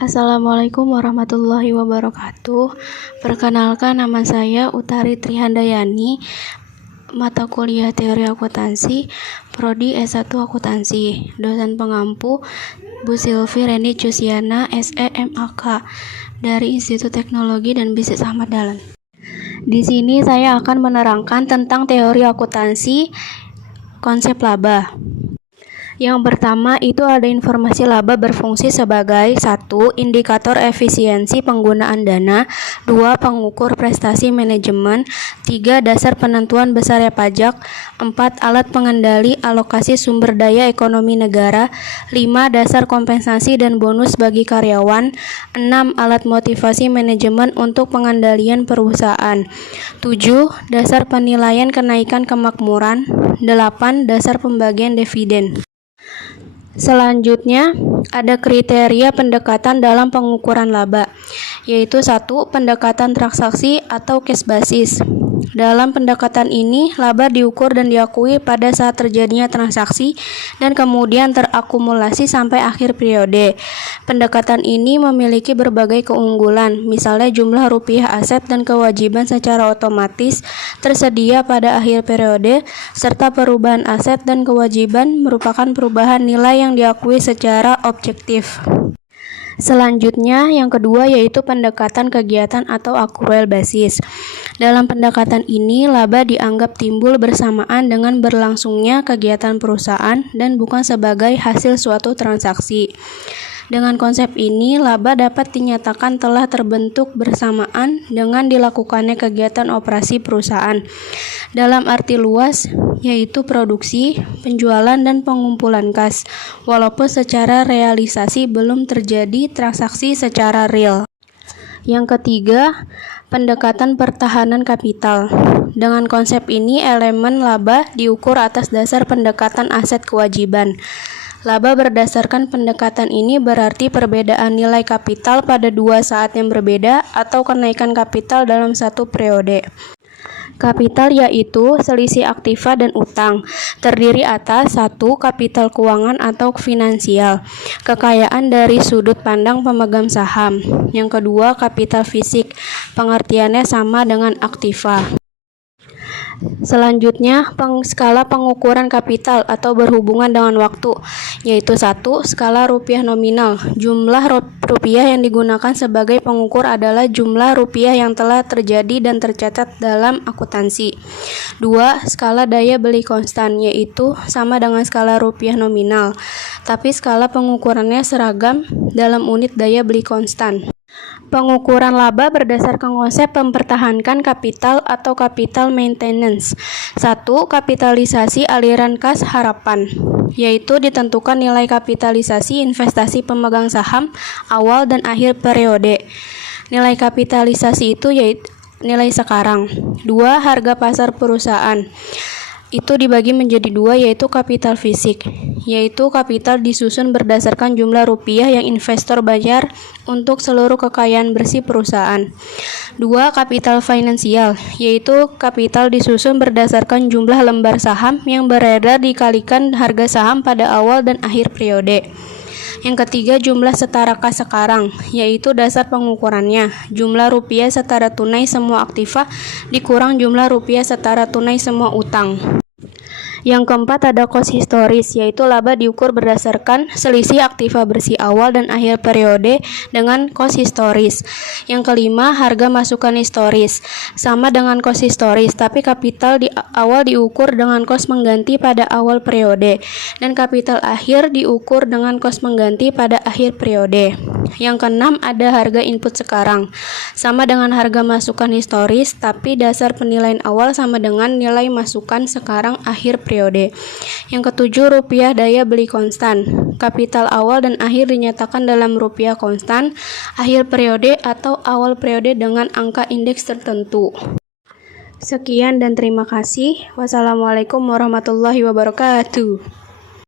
Assalamualaikum warahmatullahi wabarakatuh. Perkenalkan, nama saya Utari Trihandayani, mata kuliah Teori Akuntansi, Prodi S1 Akuntansi. Dosen pengampu Bu Silvi Reni Cusiana, SE MAK, dari Institut Teknologi dan Bisnis Ahmad Dahlan. Di sini saya akan menerangkan tentang teori akuntansi, konsep laba. Yang pertama itu ada informasi laba berfungsi sebagai 1. Indikator efisiensi penggunaan dana, 2. Pengukur prestasi manajemen, 3. Dasar penentuan besarnya pajak, 4. Alat pengendali alokasi sumber daya ekonomi negara, 5. Dasar kompensasi dan bonus bagi karyawan, 6. Alat motivasi manajemen untuk pengendalian perusahaan, 7. Dasar penilaian kenaikan kemakmuran, 8. Dasar pembagian dividen. Selanjutnya, ada kriteria pendekatan dalam pengukuran laba, yaitu 1. Pendekatan transaksi atau cash basis. Dalam pendekatan ini, laba diukur dan diakui pada saat terjadinya transaksi dan kemudian terakumulasi sampai akhir periode. Pendekatan ini memiliki berbagai keunggulan, misalnya jumlah rupiah aset dan kewajiban secara otomatis tersedia pada akhir periode, serta perubahan aset dan kewajiban merupakan perubahan nilai yang diakui secara objektif. Selanjutnya, yang kedua yaitu pendekatan kegiatan atau accrual basis. Dalam pendekatan ini, laba dianggap timbul bersamaan dengan berlangsungnya kegiatan perusahaan dan bukan sebagai hasil suatu transaksi. Dengan konsep ini, laba dapat dinyatakan telah terbentuk bersamaan dengan dilakukannya kegiatan operasi perusahaan. Dalam arti luas, yaitu produksi, penjualan, dan pengumpulan kas, walaupun secara realisasi belum terjadi transaksi secara real. Yang ketiga, pendekatan pertahanan kapital. Dengan konsep ini, elemen laba diukur atas dasar pendekatan aset kewajiban. Laba berdasarkan pendekatan ini berarti perbedaan nilai kapital pada dua saat yang berbeda atau kenaikan kapital dalam satu periode. Kapital yaitu selisih aktiva dan utang, terdiri atas 1. Kapital keuangan atau finansial, kekayaan dari sudut pandang pemegang saham. Yang kedua, kapital fisik, pengertiannya sama dengan aktiva. Selanjutnya, skala pengukuran kapital atau berhubungan dengan waktu, yaitu 1. Skala rupiah nominal. Jumlah rupiah yang digunakan sebagai pengukur adalah jumlah rupiah yang telah terjadi dan tercatat dalam akuntansi. 2. Skala daya beli konstan, yaitu sama dengan skala rupiah nominal, tapi skala pengukurannya seragam dalam unit daya beli konstan. Pengukuran laba berdasarkan konsep mempertahankan kapital atau capital maintenance. 1. Kapitalisasi aliran kas harapan, yaitu ditentukan nilai kapitalisasi investasi pemegang saham awal dan akhir periode. Nilai kapitalisasi itu yaitu nilai sekarang. 2. Harga pasar perusahaan. Itu dibagi menjadi dua, yaitu kapital fisik, yaitu kapital disusun berdasarkan jumlah rupiah yang investor bayar untuk seluruh kekayaan bersih perusahaan. 2. Kapital finansial, yaitu kapital disusun berdasarkan jumlah lembar saham yang beredar dikalikan harga saham pada awal dan akhir periode. Yang ketiga, jumlah setara kas sekarang, yaitu dasar pengukurannya, jumlah rupiah setara tunai semua aktiva dikurang jumlah rupiah setara tunai semua utang. Yang keempat, ada cost historis, yaitu laba diukur berdasarkan selisih aktiva bersih awal dan akhir periode dengan cost historis. Yang kelima, harga masukan historis, sama dengan cost historis, tapi kapital di awal diukur dengan cost mengganti pada awal periode, dan kapital akhir diukur dengan cost mengganti pada akhir periode. Yang keenam, ada harga input sekarang, sama dengan harga masukan historis, tapi dasar penilaian awal sama dengan nilai masukan sekarang akhir periode. Yang ketujuh, rupiah daya beli konstan. Kapital awal dan akhir dinyatakan dalam rupiah konstan, akhir periode atau awal periode dengan angka indeks tertentu. Sekian dan terima kasih. Wassalamualaikum warahmatullahi wabarakatuh.